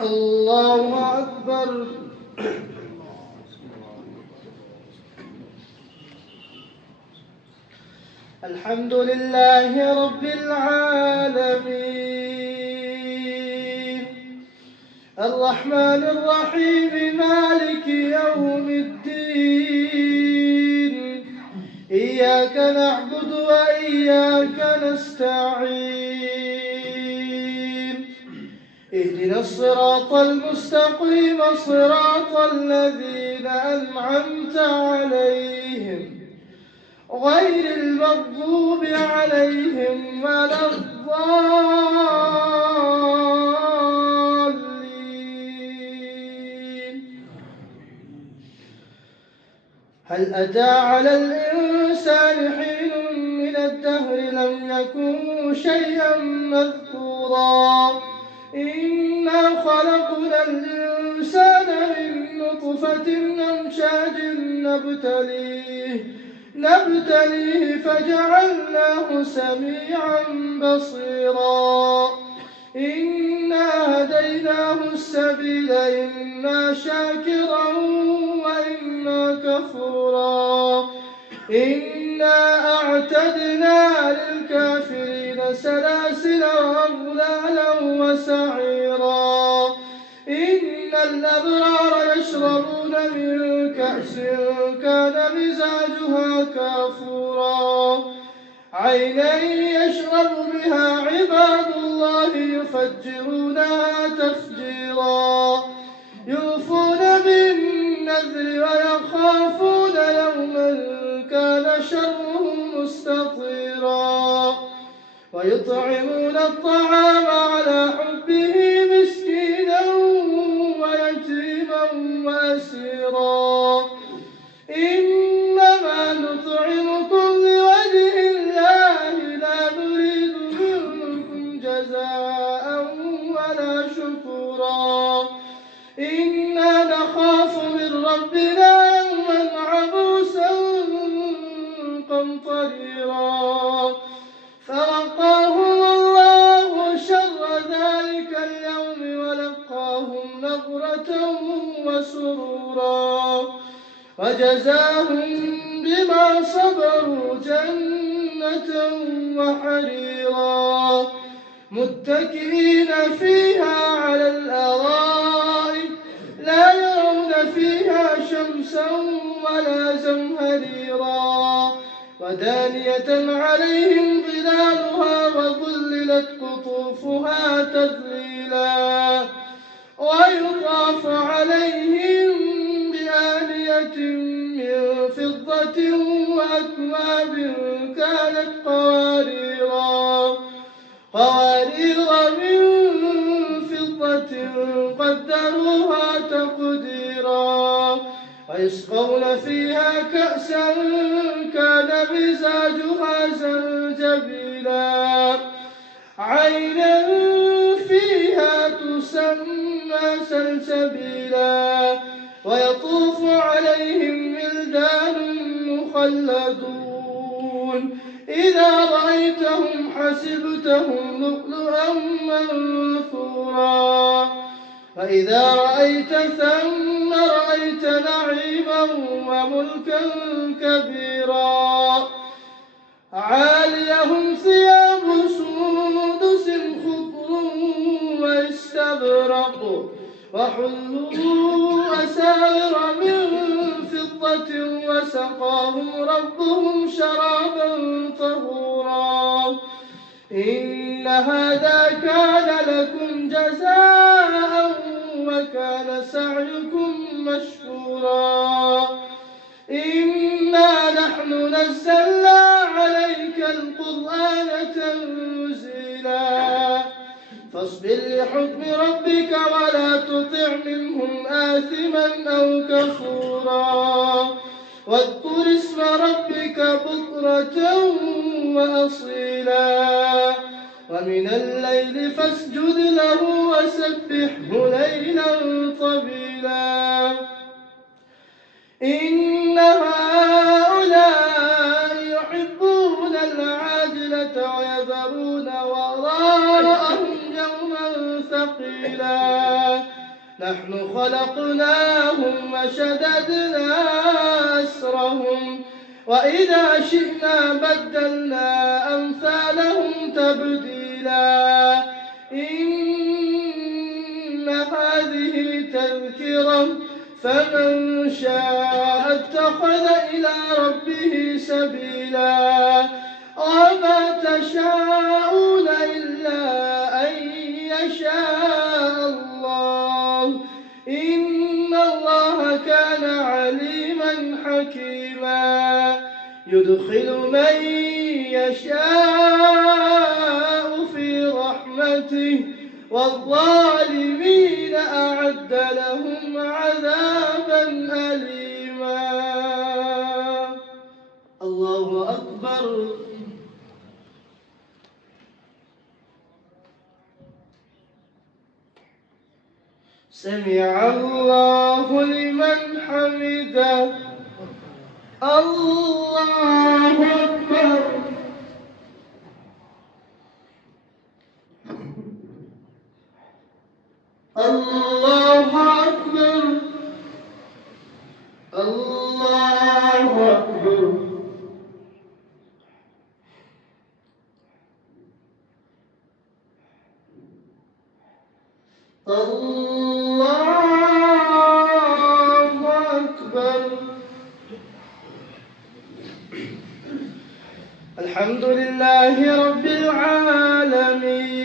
الله أكبر. الحمد لله رب العالمين الرحمن الرحيم مالك يوم الدين إياك نعبد وإياك نستعين اهدنا الصراط المستقيم صراط الذين أنعمت عليهم غير المغضوب عليهم ولا الضالين. هل أتى على الإنسان حين من الدهر لم يكن شيئا مذكورا إنا خلقنا الإنسان من نطفة أمشاج نبتليه فجعلناه سميعا بصيرا إنا هديناه السبيل إما شاكرا وإما كفورا إنا أعتدنا للكافرين سلاسل وأغلالا وسعيرا إن الأبرار يشربون من كأس كان مزاجها كافورا عينا يشرب بها عباد الله يفجرونها تفجيرا يوفون بالنذر ويخافون يوما كان شره مستطيرا ويطعمون الطعام على حبه مسكينا ويتيما وأسيرا إنما نطعمكم لوجه الله لا نريد منكم جزاء ولا شكورا إنا نخاف من ربنا يوما عبوسا قمطريرا فوقاهم الله شر ذلك اليوم ولقاهم نضرة وسرورا وجزاهم بما صبروا جنة وحريرا متكئين فيها على الأرائك لا يرون فيها شمسا ولا زمهريرا ودانية عليهم ظلالها وظللت قطوفها تذليلا ويطاف عليهم بآنية من فضة وأكواب كانت قوارير من فضة قدروها تقديرا ويسقون فيها كأسا كان مزاجها زنجبيلا عينا فيها تسمى سلسبيلا ويطوف عليهم ولدان مخلدون إذا رأيتهم حسبتهم لؤلؤا منثورا فإذا رأيت ثم رأيت نعيما وملكا كبيرا عاليهم ثياب سندس خضر واستبرق وحلوا أساور من فضة وسقاهم ربهم شرابا طهورا إن هذا كان لكم جزاء وكان سعيكم مشكورا إنا نحن نزلنا عليك القرآن تنزيلا فاصبر لحكم ربك ولا تطع منهم آثما أو كفورا واذكر اسم ربك بكرة وأصيلا ومن الليل فاسجد له وسبحه ليلا طويلا إن هؤلاء يحبون العاجلة ويذرون وراءهم يوما ثقيلا نحن خلقناهم وشددنا أسرهم وإذا شئنا بدلنا أمثالهم تبديلا إن هذه تذكرة فمن شاء اتخذ إلى ربه سبيلا وما تشاءون إلا أن يشاء الله إن الله كان عليما حكيما يدخل من يشاء في رحمته والظالمين أعد لهم عذابا أليما. الله أكبر. سمع الله لمن حمده. الله أكبر. الله أكبر. الله أكبر. الله أكبر. الحمد لله رب العالمين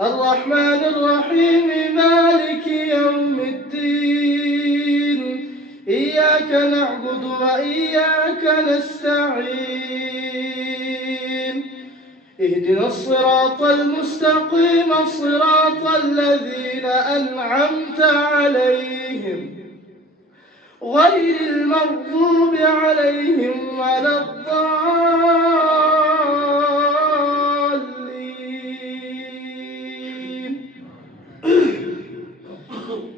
الرحمن الرحيم مالك يوم الدين إياك نعبد وإياك نستعين اهدنا الصراط المستقيم صراط الذين أنعمت عليهم غير المغضوب عليهم ولا الضالين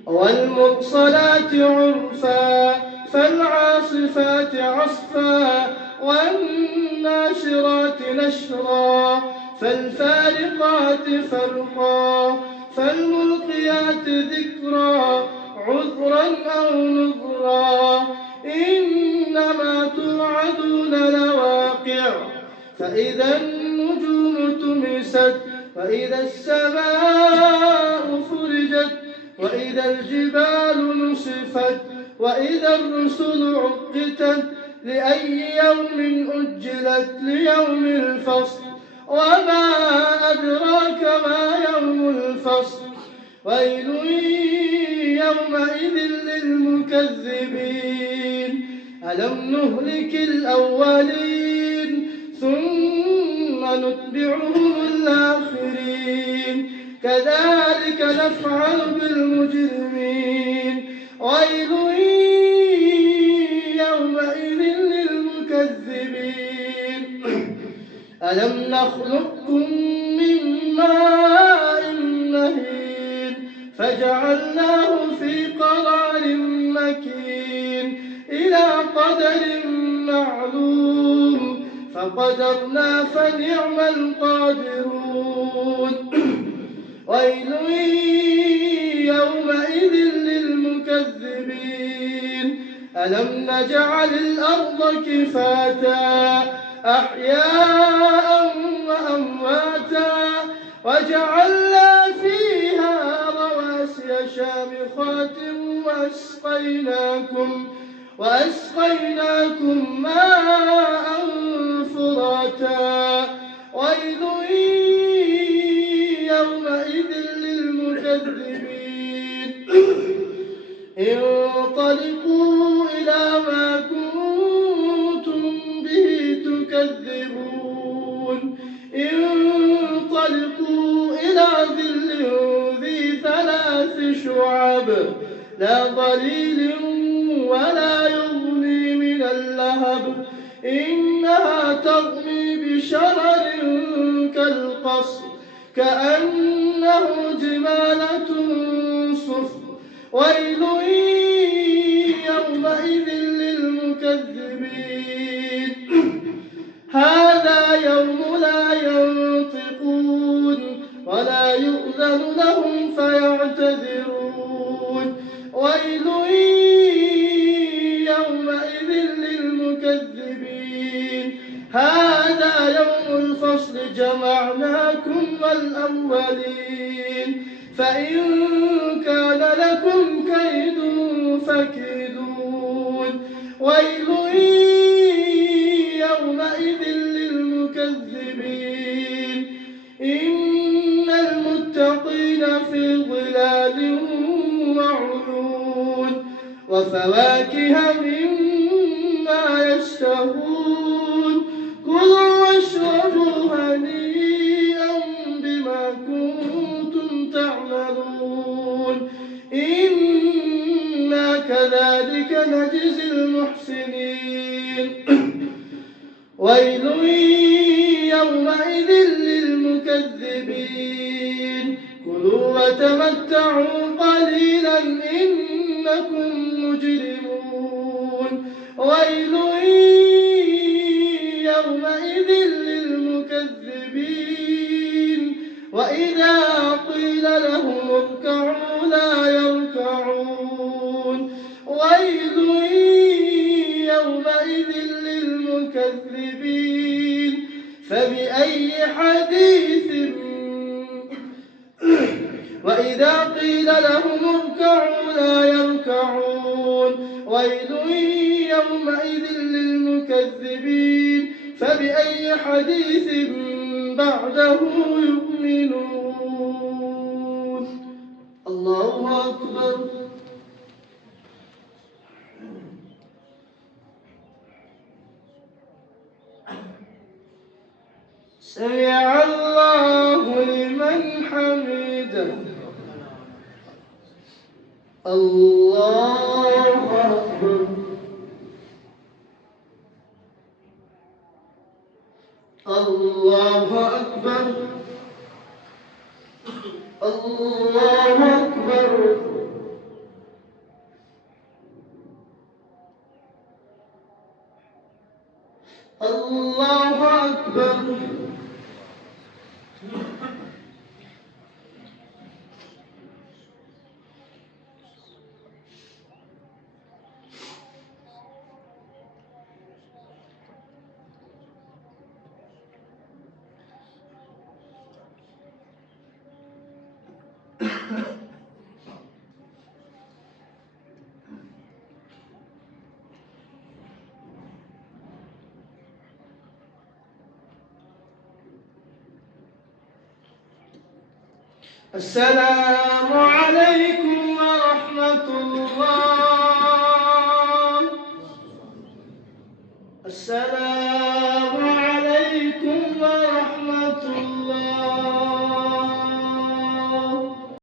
والمرسلات عرفا فالعاصفات عصفا والناشرات نشرا فالفارقات فرقا فالملقيات ذكرا عذرا أو نذرا إنما توعدون لواقع فإذا النجوم تمست وإذا السماء فرجت وإذا الجبال نصفت وإذا الرسل عقتت لأي يوم أجلت ليوم الفصل وما أدراك ما يوم الفصل ويل يومئذ للمكذبين ألم نهلك الأولين ثم نتبعهم الآخرين كذلك نفعل بالمجرمين ويل يومئذ للمكذبين ألم نخلقكم من ماء مهين فجعلناه في قرار مكين إلى قدر معلوم فقدرنا فنعم القادرون ويل يومئذ للمكذبين ألم نجعل الأرض كفاتا أحياء وأمواتا وجعلنا فيها رواسي شامخات وأسقيناكم ماء فراتا ويل يومئذ للمكذبين انطلقوا إلى ما كنتم به تكذبون انطلقوا إلى ظل ذي 3 شعب لا ظليل ولا يغني من اللهب إنها ترمي بشرر كالقصر كأنه جمالة صفر ويل يومئذ للمكذبين هذا يوم لا ينطقون ولا يؤذن يؤذن لهم فيعتذرون ويل يومئذ للمكذبين هذا يوم الفصل جمعناكم والأولين فإن كان لكم كيد فكيدون ويل يومئذ للمكذبين إن المتقين في ظلال وعيون وفواكه مما يشتهون كلوا واشربوا هنيئا بما كنتم تعملون إنا كذلك نجزي المحسنين ويل يومئذ للمكذبين كلوا وتمتعوا قليلا إنكم مجرمون ويل يومئذ للمكذبين وإذا قيل لهم اركعوا لا يركعون ويل يومئذ للمكذبين فبأي حديث وإذا قيل لهم اركعوا لا يركعون ويل يومئذ للمكذبين فبأي حديث بعده يؤمنون الله أكبر سمع الله لمن حمده الله أكبر الله أكبر الله أكبر الله أكبر السلام عليكم ورحمة الله. السلام